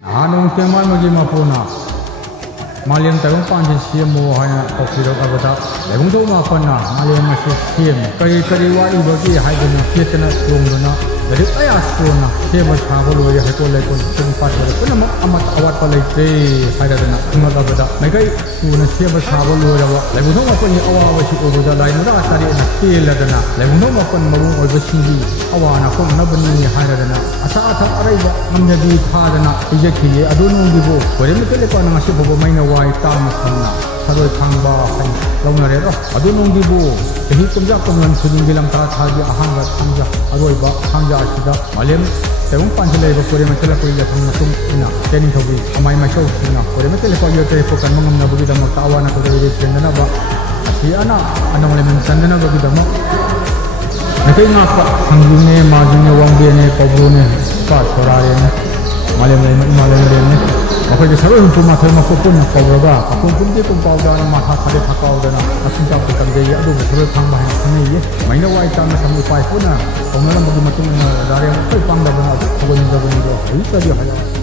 Anong teman magi mapuna Malian tayong panjin siya mo haya kopiro kabata Legong daw mapana Malian masya siya Kari-kariwa ibagi haya na kita na tunggo na Dari ay aso na siya masyabo luwa ya heko lekon Sumpat wala ko na amat awat palay te haya na tunga kabata May kay una siya masyabo luwa yawa Legong daw mapan ni awawa si ubo da Lain mo na katari na tila na Legong daw mapan marung oy basindi awa na kung nabani haya na Asa-atang aray ba Mamnyadi haya na Ijaki adunong gibo Pwede mo kaya pa na nga siya babamay na wai tama khangna Saroi khangba launa rero adunong gibo Kahi kumja kumlan sudung bilang tathagi ahanga thangja aroi ba thangja asida malem tayong panjilay ba pwede matala ko iya kung nasong ina tening thobi amay masyaw ina pwede matala ko iya tayo kan mangam na bagida magtawa na ko dahil na ba asi ana anong lemensan na bagida mo nakay nga pa hanggune magine wangbene pabrune pa sorare malem rin Ako yung saroi yung pumatay makupun na pawraga. Ako yung di kong pawda na makakari kakawda na nasinta ko tagdaya ado saroi pang bahay kanay may naway tama sa mga upay po na kung nalang bagumatong na dari ang pangda ba na ako yung gagawin nito. Ay, sabi kaya.